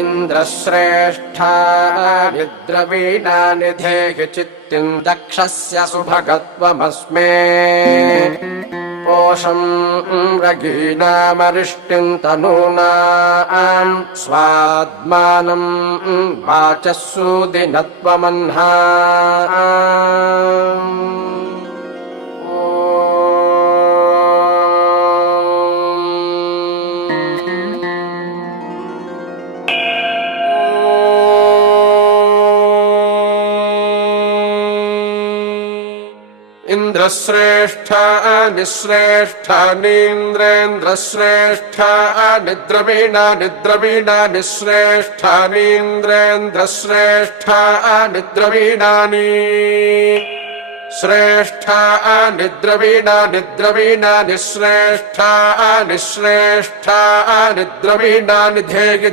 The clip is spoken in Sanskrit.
इन्द्रश्रेष्ठा निद्रवीणानि धेहि चित्तिम् दक्षस्य सुभगत्वमस्मे पोषम् रगीणामरिष्टिम् तनूनाम् स्वात्मानम् वाचः सूदिनत्वमह्ना इन्द्रश्रेष्ठा निश्रेष्ठा नीन्द्रेन्द्रश्रेष्ठा निद्रवीणा निद्रवीणा निश्रेष्ठा नीन्द्रेन्द्रश्रेष्ठा निद्रवीणानि श्रेष्ठा निद्रवीणा निद्रवीणा निश्रेष्ठा निश्रेष्ठा निद्रवीणा निधेहि